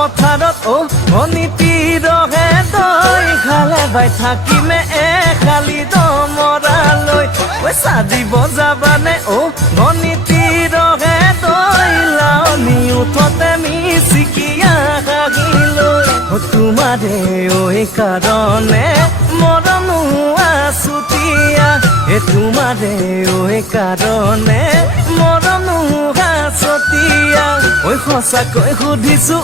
পথাৰত অনিতি ৰহে তই খালে বাই থাকিমে খালি দমৰালৈ পইচা দিব যাবানে অনিতি ৰহে তই লাৱনি উঠতে মিচিকিয়া হাগিলৈ তোমাৰে কাৰণে মৰম আছুতীয়া তোমাৰে কাৰণে মৰম হাছতীয়া সঁচাকৈ সুধিছো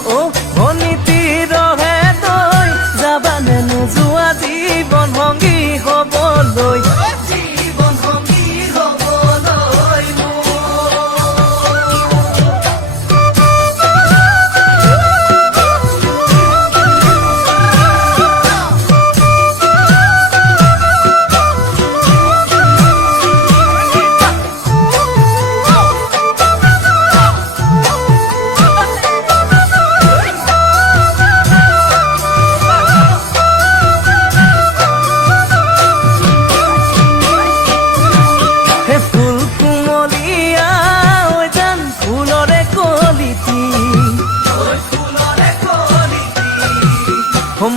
অনিতি ৰহে তই যাবানে নোযোৱা জীৱন সংগী হ'বলৈ জীৱন সংগী হ'বলৈ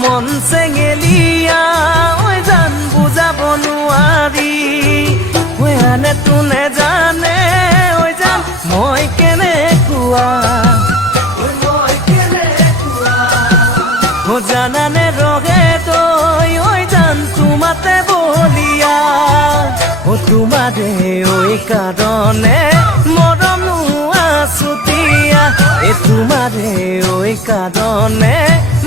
মন চেঙেলীয়া জান বুজাব নোৱাৰি আনে তোনে জানে জান মই কেনেকুৱা জানানে ৰহে তই জান তোমাতে বলিয়া তোমাৰে কাৰণে মৰম আছুতীয়া তোমাৰে কাৰণে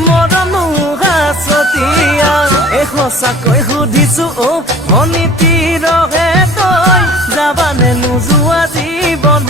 মৰম হাছতীয়া সঁচাকৈ সুধিছো অনিতি ৰহে তই যাবানে নোযোৱা জীৱন